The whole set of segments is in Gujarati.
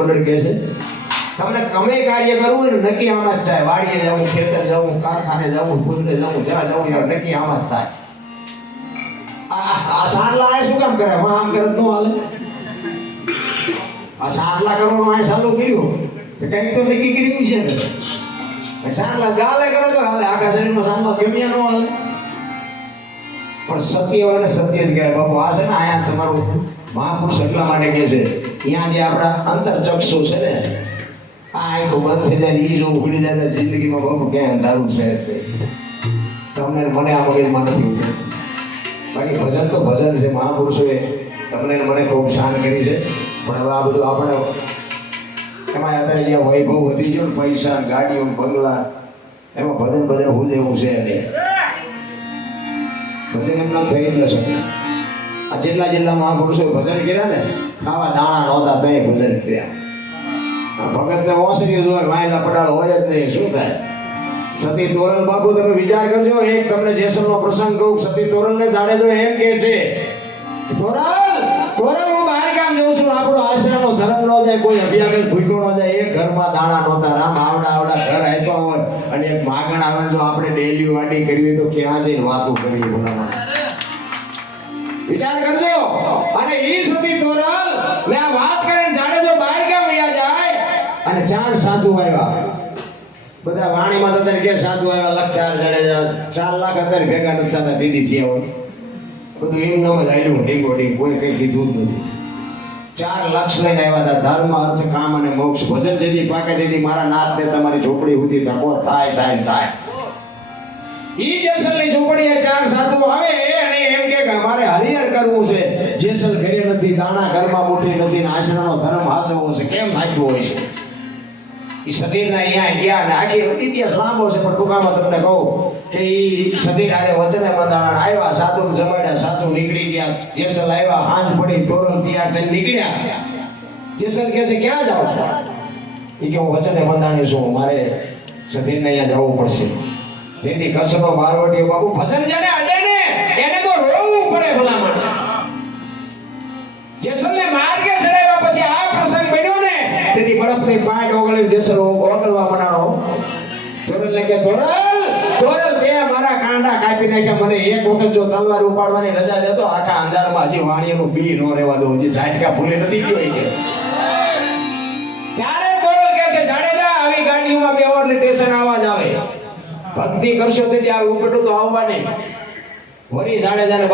મંડળ કહે છે તમને ગમે કાર્ય કરવું હોય ને નક્કી આમાં જ થાય. વાડીએ જવું, ખેતર જવું, કારખાને જવું, ફૂલે જવું, જ્યાં જવું યાર નક્કી આમાં જ થાય. આ સાટલા આ શું કામ કરે? આમ કરે તો હાલે. આ સાટલા કરવાનું આ ચાલુ કર્યું કંઈક તો નક્કી કર્યું છે ને. સાટલા ગાલે કરે તો હાલે, આખા શરીરમાં સાટલા ગમ્યા ન હાલે. પણ સત્ય હોય ને સત્ય જ કહેવાય બાપુ. આ છે ને અહીંયા તમારું મહાપુરુષ એટલા માટે કહે છે ત્યાં જે આપણા અંતરચક્ષુ છે ને આ આંખો બંધ થઈ જાય એ જો ઉઘડી જાય જિંદગીમાં બાપુ ક્યાંય અંધારું છે તમને મને આ મગજમાં નથી ઉતરતું. બાકી ભજન તો ભજન છે. મહાપુરુષોએ તમને મને ખૂબ શાન કરી છે. પણ હવે આ બધું આપણે એમાં અત્યારે જ્યાં વૈભવ વધી ગયો ને પૈસા ગાડીઓ બંગલા એમાં ભજન ભજન હું જેવું છે નહીં. ભજન એમના થઈ જ ન શકે. આ જેટલા મહાપુરુષોએ ભજન કર્યા ને ખાવા દાણા નહોતા ત્યાં ભજન કર્યા. ભગતને ઓસરી હોય વાયલા પડાળ હોય જ નહીં શું થાય? સતી તોરલ બાપુ તમે વિચાર કરજો. એક તમને જેસલનો પ્રસંગ કહું. સતી તોરલને જાડેજો એમ કહે છે તોરલ હું બહાર ગામ જઉં છું. આપણો આશ્રમનો ધર્મ ન જાય, કોઈ અભ્યાગત ભૂખ્યો ન જાય. એક ઘરમાં દાણા નહોતા. રામ આવડા ઘર આપ્યા હોય અને એક માગણ આવે જો આપણે ડેલી વાડી કરવી તો ક્યાં જઈને વાતો કરીએ ભલામણ. વિચાર કરજો. અને ઈ સતી તોરલ મે આ વાત કરીને જાડેજો બહાર ગામ વયા જાય અને 4 સાધુ આવ્યા. બધા વાણીમાં તો કે સાધુ આવ્યા લખ 4 જાડેજા 4 લાખ અત્યારે ભેગા નથી થતા દીદી થયા હોય. બધું એમ નામ જ આલ્યું ઢીંગો ઢીંગ, કોઈ કઈ કીધું જ નથી. 4 લક્ષ લઈને આવ્યા હતા. ધર્મ અર્થ કામ અને મોક્ષ. ભજન જેથી પાકે તેથી મારા નાથ ને તમારી ઝોપડી સુધી ધકો થાય. ઈ જેસલની ઝોપડીએ 4 સાધુ આવે અને એમ કે અમારે હરિહર કરવું છે. જેસલ ઘરે નથી, દાણા ઘરમાં મુઠ્ઠી નથી ને આશ્રમનો ધર્મ હાચવવો છે. કેમ થાક્યો હોય છે? ઈ સતીરના અહીંયા ગયા ને આખી ઇતિહાસ લાંબો છે પણ ટૂંકામાં તમને કહું કે ઈ સતીર હારે વચને બંધાણા આવ્યા. સાધુ જમાડ્યા, સાધુ નીકળી ગયા. જેસલ આવ્યા, હાંજ પડી, તોરલ તૈયાર થઈને નીકળ્યા. જેસલ કહે છે ક્યાં જાવ છો? ઈ કે હું વચને બંધાણી છું, મારે સતીરને અહીંયા જવું પડશે. તેથી કચ્છનો બારવટીયો બાપુ ભજન જેને અડે ને એને તો રોવું પડે ભલામણ. જેસલને માર્ગે ચડાવ્યા પછી આ પ્રસંગ બન્યો ને તેથી બળફની પાટ ઓગળી જેસલ ઓગળવા મનાણો. તોરલને કે તોરલ તે મારા કાંડા કાપી નાખ્યા. મને એક વખત જો તલવાર ઉપાડવાની રજા દેતો આખા અંધારમાં હજી વાણીનું બી નો રહેવા દો. હજી ઝાટકા ભૂલે નથી ગયો કે ત્યારે તોરલ કહે છે જાડેજા આવી ગાડીમાં બેવો એટલે સ્ટેશન આવાજ આવે. ભક્તિ કરશો તેથી આ ઉપડું તો આવવાની. વરી જાડેજાને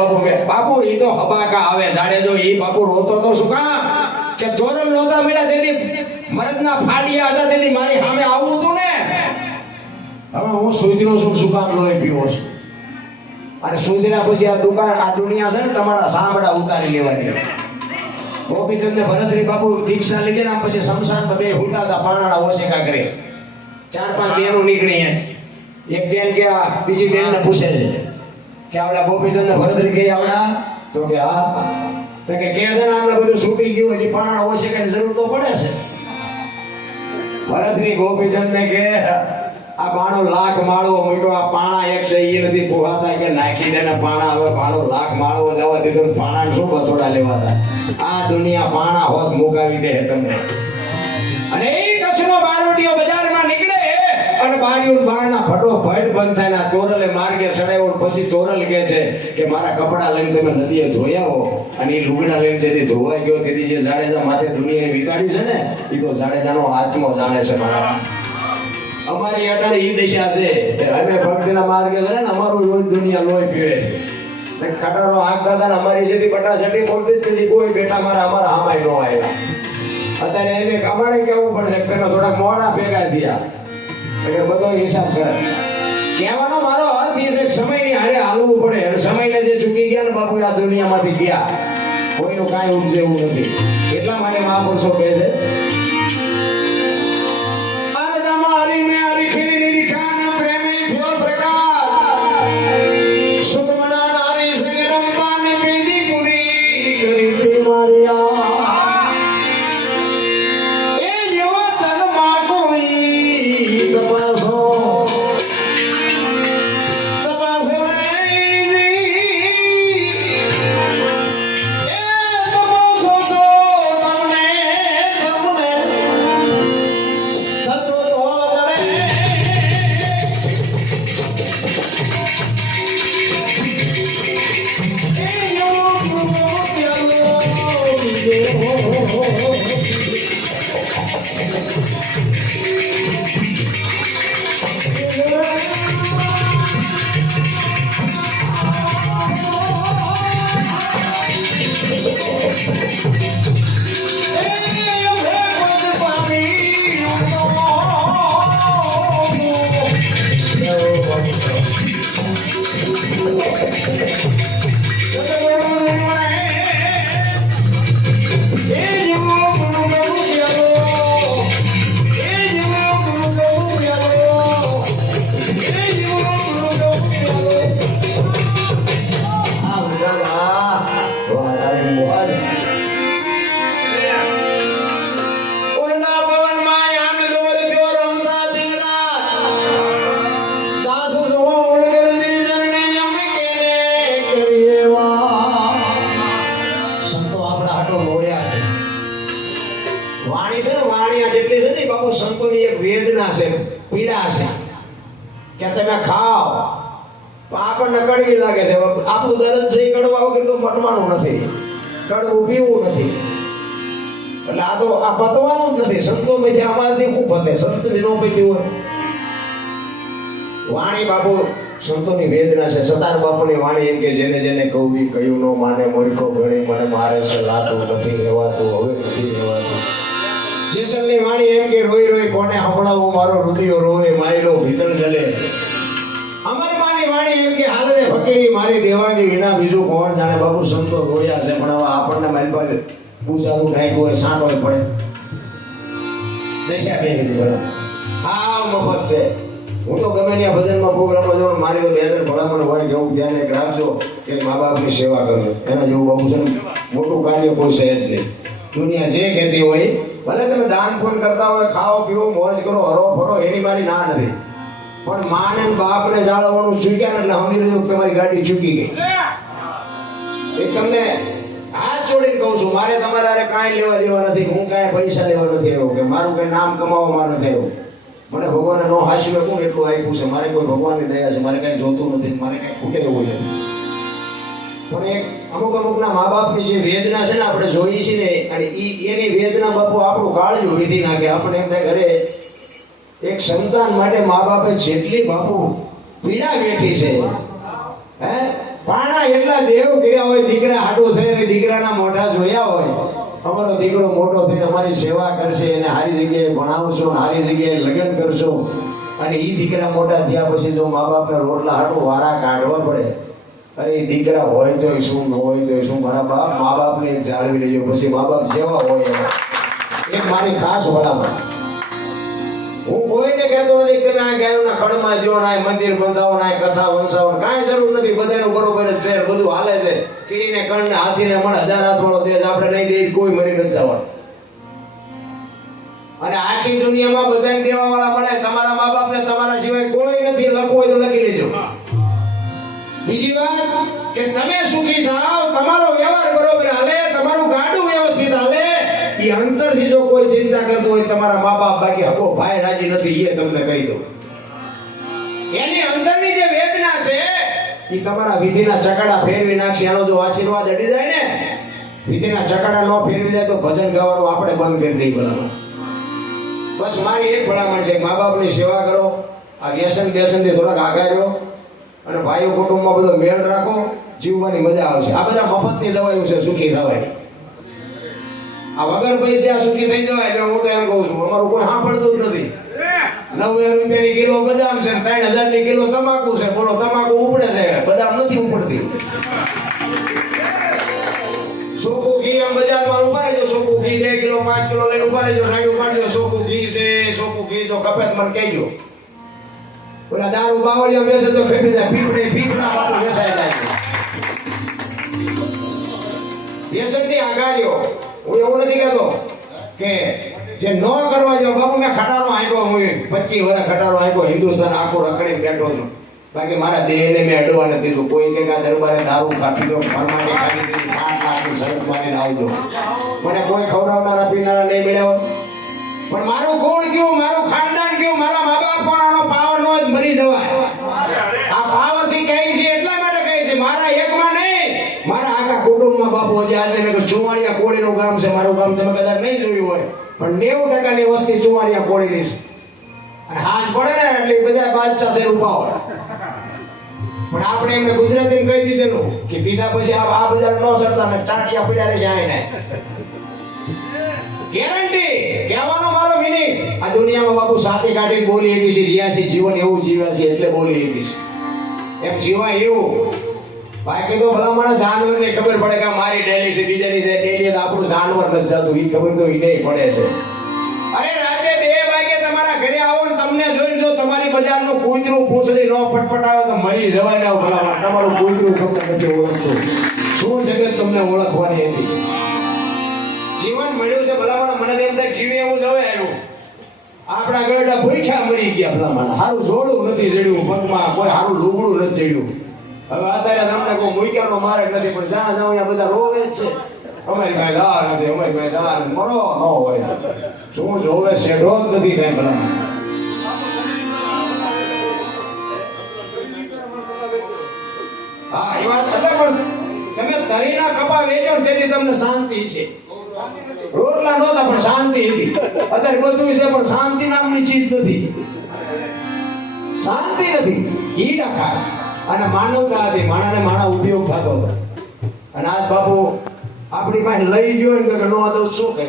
બાપુ ઈ તો હબાકા આવે. જાડેજો ઈ બાપુ રોતો તો શું કામ કે તોરલ નહોતા મળ્યા તેથી મરદના ફાડિયા હતા તેથી મારી સામે આવવું હતું ને. હવે હું સુધરો છું શું કામ લોહી પીવો છું? અને સુધર્યા પછી આ દુનિયા છે ને તમારા સાંભળા ઉતારી લેવાની. ગોપીચંદ ભરતરી બાપુ દીક્ષા લીધી ને પછી શમશાનમાં બે હુટા હતા પાણાના ઓશેકા કરે. 4-5 બહેનો નીકળી. એક બેન કે બીજી બેન ને પૂછે છે કે આવડા ગોપીચંદ ભરતરી કે આવડા? તો કે હા. તો કે છે ને આમને બધું છૂટી ગયું હજી પાણાના ઓશેકાની જરૂર તો પડે છે. ભરતરી ગોપીચંદ ને કે આ બાણો લાખ માળવો મૂક્યો. આ પાણા એક છે એ નથી પોહાતા કે નાખી દે ને પાણા. હવે બાણો લાખ માળવો જવા દીધો પાણા શું બથોડા લેવાતા? આ દુનિયા પાણા હોત મુકાવી દે તમને. અને એ કચ્છનો બારોટીયો બજારમાં નીકળે અને બારીઓ બારના ફટોફટ બંધ થાય ને તોરલે માર્ગે ચડાવ્યો. પછી તોરલ કહે છે કે મારા કપડા લઈને તમે નદીએ ધોઈ આવો. અને એ લુગડા લઈને જેથી ધોવાઈ ગયો તેથી જે જાડેજા માથે દુનિયાએ વિતાડી છે ને એ તો જાડેજાનો આત્મો જાણે છે. મારા અમારી અટાણે ઈ દશા છે. અમે ભક્તિના માર્ગે છે ને અમારું રોજ દુનિયા લોહી પીવે છે. કટારો હાંકતા હતા ને અમારી જેથી બટાસટી બોલતી તેથી કોઈ બેટા અમારા હામાય ન આવ્યા. અત્યારે એમ અમારે કેવું પડશે કે થોડાક મોડા ભેગા થયા એટલે બધો હિસાબ કરે. કહેવાનો મારો અર્થ એ છે કે સમયની હારે હાલવું પડે. અને સમયને જે ચૂકી ગયા ને બાપુ આ દુનિયામાંથી ગયા કોઈનું કાંઈ ઉપજે એવું નથી. એટલા માટે મહાપુરુષો કહે છે પીડા છે કે તમે ખાઓ તો આપણને કડવી લાગે છે. આપણું દરદ છે એ કડવા વગર તો મટવાનું નથી, કડવું પીવું નથી. એટલે આ તો આ પતવાનું જ નથી. સંતો મેં અમારાથી શું પતે? સંતની નો પીતી હોય. વાણી બાપુ સંતોની વેદના છે. સતાર બાપુની વાણી એમ કે જેને જેને કહું બી કયું નો માને મૂર્ખો ગણી મને મારે છે લાતું નથી રહેવાતું હવે નથી રહેવાતું. જેસલની વાણી એમ કે રોઈ રોઈ કોને સંભળાવું મારો રુધિયો રોવે માયલો ભીતળ જલે. અમરમાની વાણી એમ કે હાલરે ફકીરી મારી દેવાંગી વિના બીજું કોણ જાણે. બાપુ સંતો રોયા છે પણ હવે આપણને મારી પાસે પૂજારું નાખ્યું હોય સાંડો પડે દશા બે બરાબર. હા મફત છે. હું તો ગમે ત્યાં ભજનમાં પ્રોગ્રામમાં જોઉં મારી તો બે ભલામણ હોય કે એવું ધ્યાન એક રાખજો કે મા બાપની સેવા કરજો. એના જેવું બાપુ છે મોટું કાર્ય કોઈ છે જ નહીં. દુનિયા જે કહેતી હોય ભલે તમે દાન પૂન કરતા હોય, ખાઓ પીવો મોજ કરો હરો ફરો, એની મારી ના નથી. પણ માને બાપને જાળવવાનું ચૂક્યા ને એટલે સમજી લેજો તમારી ગાડી ચૂકી ગઈ. એક તમને હાથ જોડીને કહું છું, મારે તમારે કાંઈ લેવા દેવા નથી. હું કાંઈ પૈસા લેવા નથી આવ્યો કે મારું કઈ નામ કમાવવા નથી આવ્યો. મને ભગવાને નો હાસ્ય કોણ એટલું આપ્યું છે. મારે કોઈ ભગવાનની દયા છે. મારે કઈ જોતું નથી, મારે કઈ ખૂટે એવું છે. પણ એક અમુકના મા બાપની જે વેદના છે ને આપણે જોઈએ છીએ ને, અને એની વેદના બાપુ આપણું કાળજું વીધી નાખે. આપણે એમને ઘરે એક સંતાન માટે મા બાપે જેટલી બાપુ પીડા વેઠી છે, હે પાણા એટલા દેવ કર્યા હોય. દીકરા હાડું થઈને દીકરાના મોઢા જોયા હોય. અમારો દીકરો મોટો થઈને અમારી સેવા કરશે, એને સારી જગ્યાએ ભણાવશો, સારી જગ્યાએ લગ્ન કરશો. અને એ દીકરા મોટા થયા પછી જો મા બાપને રોટલા હાટું વારા કાઢવા પડે, અરે એ દીકરા હોય તો શું, ન હોય તો શું. મારા બાપ મા બાપને જાળવી લેજો. પછી મા બાપ જેવા હોય એવા. એક મારી ખાસ ભલામણ. હું કોઈને કહેતો નથી કે ના ગાયોના ખડમાં જો ના મંદિર બંધાવો ના કથા વંશાવો, કાંઈ જરૂર નથી. બધાનું બરોબર જ છે, બધું હાલે છે. કીડીને કણને હાથીને મળે 1000 હાથ વાળો તેજ આપણે નહીં દે, કોઈ મરી નથી જવાનું. અને આખી દુનિયામાં બધાને દેવા વાળા મળે. તમારા મા બાપને તમારા સિવાય કોઈ નથી. લખવું હોય તો લખી લેજો. બીજી વાત કે તમે સુખી થાવ, તમારો વ્યવહાર બરોબર હાલે, તમારું ગાડું વ્યવસ્થિત હાલે, એ અંતરથી જો કોઈ ચિંતા કરતું હોય તમારા મા બાપ, બાકી હકો ભાઈ રાજી નથી, એ તમને કહી દઉં. એની અંદરની જે વેદના છે એ તમારા વિધિના ચકડા ફેરવી નાખશે. એનો જો આશીર્વાદ અડી જાય ને, વિધિના ચકડા ન ફેરવી જાય તો ભજન ગાવાનું આપણે બંધ કરી દઈએ. ભલામણ બસ મારી એક ભલામણ છે, મા બાપની સેવા કરો. આ વ્યસન થી થોડાક આગળ રહ્યો અને ભાઈઓ કુટુંબમાં બધો મેળ રાખો, જીવવાની મજા આવશે. આ બધા મફતની દવાઈઓ છે સુખી થવાની. આ વગર પૈસે આ સુખી થઈ જવાય. એટલે હું તો એમ કહું છું, અમારું કોઈ સાંભળતું જ નથી. 90 રૂપિયાની કિલો બદામ છે, 3000 ની કિલો તમાકુ છે. બોલો તમાકુ ઉપડે છે? બદામ નથી ઉપડતી. સોકું ઘી આમ બજારમાં ઉભા રહેજો. સોકું ઘી 2 કિલો 5 કિલો લઈને ઉભા રહેજો. રાડ્યું પાડજો. સોકું ઘી છે, સોકું ઘી જો કપે મને કહેજો. ઓલા દારૂ બાવળિયા બેસે તો ખેપી જાય. પીપડા બાપુ બેસાઈ જાય. વ્યસનથી આગાર્યો. હું એવું નથી કહેતો કે જે ન કરવા જો. બાપુ મેં ખટારો આંક્યો, હું 25 વર્ષ ખટારો આંક્યો. હિન્દુસ્તાન આખું રખડીને બેઠો છું. બાકી મારા દેહને મેં અડવા નથી દીધું. કોઈ કે દરબારે દારૂ કાપી દો, ફરમાની ખાલી દીધી, 5 લાખની શરત મારીને આવજો. મને કોઈ ખવડાવનારા પીનારા નહીં મળ્યા. પણ મારું ગુણ કેવું, મારું ખાનદાન કેવું, મારા મા બાપ પણ આનો પાવર નો જ મરી જવાય. આ પાવર થી કહે છે એટલા માટે કહે છે, મારા એકમાં નહીં, મારા આખા કુટુંબમાં. બાપુ હજી આજે મેં ચુવાડિયા કોળીનું ગામ છે મારું ગામ. તમે કદાચ નહીં જોયું હોય, પણ 90% વસ્તી ચુવાડિયા કોળીની છે. અને હાથ પડે ને એટલે બધા બાદશાહ થઈને ઉભા હોય. પણ આપણે એમને ગુજરાતીમાં કહી દીધેલું કે પીધા પછી આ બધા ન સરતા ને ટાટિયા પડ્યા રહે છે. આને ગેરંટી કહેવાનો મારો મિનિંગ. આ દુનિયામાં બાપુ સાથી કાઢીને બોલી એવી છે, રિયાસી જીવન એવું જીવ્યા છે એટલે બોલી એવી છે. એમ જીવાય એવું. બાકી તો ભલામણ જાનવરને ખબર પડે કે મારી ડેલી છે, બીજાની છે ડેલી, તો આપણું જાનવર નથી જતું. એ ખબર તો એને પડે છે. અરે રાતે 2 વાગે તમારા ઘરે આવો ને તમને જોઈને જો તમારી બજારનું કૂતરું પૂંછડી નો પટપટાવે તો મરી જવાય ને. ભલામણ તમારું કૂતરું તમને નથી ઓળખતું. શું જગત તમને ઓળખવાની હતી? જીવન મળ્યું છે ભલામણ. મને એમ થાય જીવે એવું જવે આવ્યું. આપણા ગરડા ભૂખ્યા મરી ગયા. ભલામણ સારું જોડું નથી જડ્યું, પગમાં કોઈ સારું લુગડું નથી જડ્યું. હવે અત્યારે તમને કોઈ મૂક્યાનો માર્ગ નથી, પણ જ્યાં જાઉં ત્યાં બધા રોવે જ છે. અમારી પાસે દા નથી, અમારી પાસે દા નથી. મરો ન હોય. શું જોવે શેઢો જ નથી કઈ. ભલામણ પણ તમે તરીના કપા વેચો ને તેથી તમને શાંતિ છે. રોટલા નહોતા પણ શાંતિ હતી. અત્યારે બધું છે પણ શાંતિ નામની ચીજ નથી. શાંતિ નથી. ઈ ડખા અને માનવતા હતી. માણાને માણા ઉપયોગ થતો હતો. અને આજ બાપુ આપણી પાસે લઈ ગયો ને કે નો દઉં શું કહે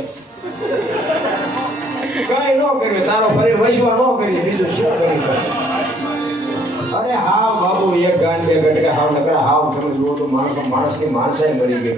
કઈ ન કર્યું. તારો ફરી વસવા ન કરી બીજું શું કરી. અરે હાવ બાબુ એક ગાન બે ગટકા હાવ નકરા હાવ તમે જુઓ તો માણસની માણસાઈ મરી ગઈ.